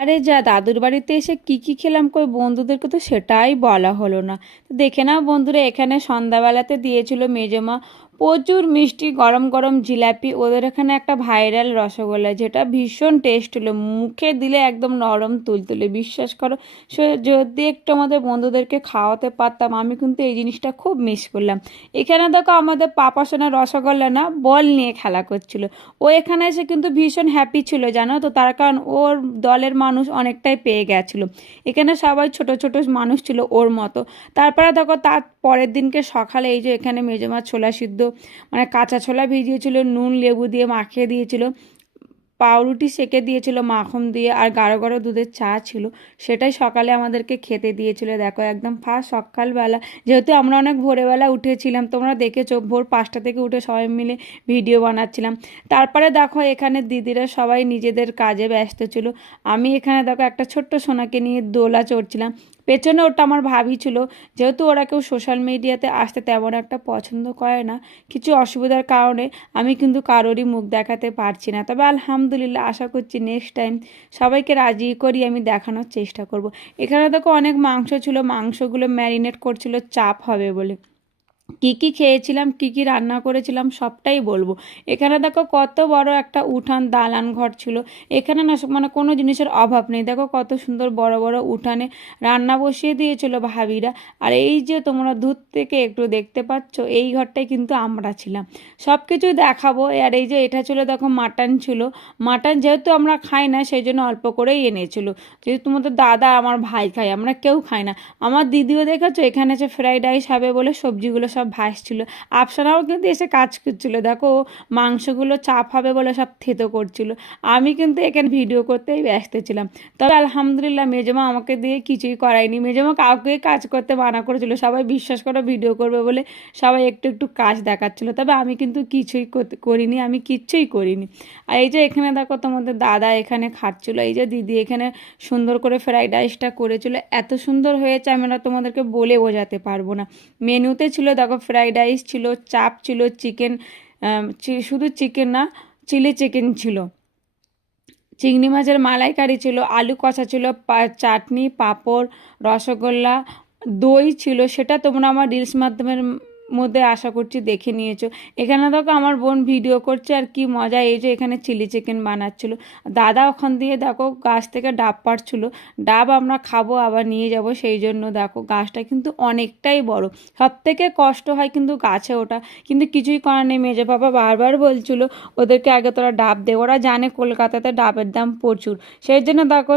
আরে যা দাদুর বাড়িতে এসে কি কি খেলাম কই বন্ধুদেরকে তো সেটাই বলা হলো না। তো দেখে নাও বন্ধুরা, এখানে সন্ধ্যাবেলাতে দিয়েছিল মেজমা প্রচুর মিষ্টি গরম গরম জিলাপি। ওদের এখানে একটা ভাইরাল রসগোল্লা যেটা ভীষণ টেস্ট হলো, মুখে দিলে একদম নরম তুলতুলে, বিশ্বাস করো। সে যদি একটু আমাদের বন্ধুদেরকে খাওয়াতে পারতাম, আমি কিন্তু এই জিনিসটা খুব মিস করলাম। এখানে দেখো আমাদের পাপা সোনা রসগোল্লা না বল নিয়ে খেলা করছিল। ও এখানে এসে কিন্তু ভীষণ হ্যাপি ছিল জানো তো, তার কারণ ওর দলের মানুষ অনেকটাই পেয়ে গেছিলো। এখানে সবাই ছোট ছোট মানুষ ছিল ওর মতো। তারপরে দেখো তার পরের দিনকে সকালে এই যে এখানে মেজমা ছোলা সিদ্ধ, মানে কাঁচা ছোলা ভিজিয়েছিল, নুন লেবু দিয়ে মাখিয়ে দিয়েছিল, পাউরুটি সেঁকে দিয়েছিল মাখন দিয়ে, আর গাঢ় গাঢ় দুধের চা ছিল, সেটাই সকালে আমাদেরকে খেতে দিয়েছিল। দেখো একদম ফার্স্ট সকালবেলা, যেহেতু আমরা অনেক ভোরবেলা উঠেছিলাম, তোমরা দেখেছো ভোর 5টা থেকে উঠে সবাই মিলে ভিডিও বানাচ্ছিলাম। তারপরে দেখো এখানে দিদিরা সবাই নিজেদের কাজে ব্যস্ত ছিল। আমি এখানে দেখো একটা ছোট্ট সোনাকে নিয়ে দোলা চড়ছিলাম। পেছনে ওটা আমার ভাবি ছিল। যেহেতু ওরা কেউ সোশ্যাল মিডিয়াতে আসতে তেমন একটা পছন্দ করে না, কিছু অসুবিধার কারণে আমি কিন্তু কারোরই মুখ দেখাতে পারছি না। তবে আলহামদুলিল্লাহ আশা করছি নেক্সট টাইম সবাইকে রাজি করি আমি দেখানোর চেষ্টা করব। এখানে দেখো অনেক মাংস ছিল, মাংসগুলো ম্যারিনেট করছিল চাপ হবে বলে। কি কি খেয়েছিলাম, কি কি রান্না করেছিলাম সবটাই বলবো। এখানে দেখো কত বড় একটা উঠান দালান ঘর ছিল। এখানে না মানে কোনো জিনিসের অভাব নেই। দেখো কত সুন্দর বড় বড় উঠানে রান্না বসিয়ে দিয়েছিল ভাবিরা। আর এই যে তোমরা দূর থেকে একটু দেখতে পাচ্ছ, এই ঘরটাই কিন্তু আমরা ছিলাম। সব কিছুই দেখাবো। আর এই যে এটা ছিল দেখো মাটন ছিল। মাটন যেহেতু আমরা খাই না সেই জন্য অল্প করেই এনেছিল। যেহেতু তোমাদের দাদা আমার ভাই খাই, আমরা কেউ খাই না। আমার দিদিও দেখেছো এখানে যে ফ্রাইড রাইস হবে বলে সবজিগুলো সব ভাসছিল। আফসানাও কিন্তু এসে কাজ করছিল, দেখো মাংসগুলো চাপ হবে বলে সব থেতো করছিল। আমি কিন্তু এখানে ভিডিও করতেই ব্যস্ত ছিলাম। তবে আলহামদুলিল্লাহ মেজমা আমাকে দিয়ে কিছুই করায়নি। মেজমা কাউকে কাজ করতে মানা করেছিল, সবাই বিশ্বাস করে ভিডিও করবে বলে সবাই একটু একটু কাজ দেখাচ্ছিল। তবে আমি কিন্তু কিছুই করিনি, আমি কিচ্ছুই করিনি। আর এই যে এখানে দেখো তোমাদের দাদা এখানে খাচ্ছিল, এই যে দিদি এখানে সুন্দর করে ফ্রাইড রাইসটা করেছিল, এত সুন্দর হয়েছে আমরা তোমাদেরকে বলে বোঝাতে পারবো না। মেনুতে ছিল দেখো ফ্রাইড রাইস ছিল, চাপ ছিল, চিকেন, শুধু চিকেন না, চিলি চিকেন ছিল, চিংড়ি মাছের মালাইকারি ছিল, আলু কষা ছিল, চাটনি, পাঁপড়, রসগোল্লা, দই ছিল। সেটা তোমরা আমার রিলস মাধ্যমের মধ্যে আশা করছি দেখে নিয়েছো। এখানে দেখো আমার বোন ভিডিও করছে আর কি মজা, এই যে এখানে চিলি চিকেন বানাচ্ছিল। দাদা ওখান দিয়ে দেখো গাছ থেকে ডাব পাড়ছিল। ডাব আমরা খাবো আবার নিয়ে যাব, সেই জন্য দেখো গাছটা কিন্তু অনেকটাই বড়। সব থেকে কষ্ট হয় কিন্তু গাছে ওঠা, কিন্তু কিছুই করার নেই। মেজো বাবা বারবার বলছিল ওদেরকে আগে তোরা ডাব দে, ওরা জানে কলকাতাতে ডাবের দাম প্রচুর, সেই জন্য দেখো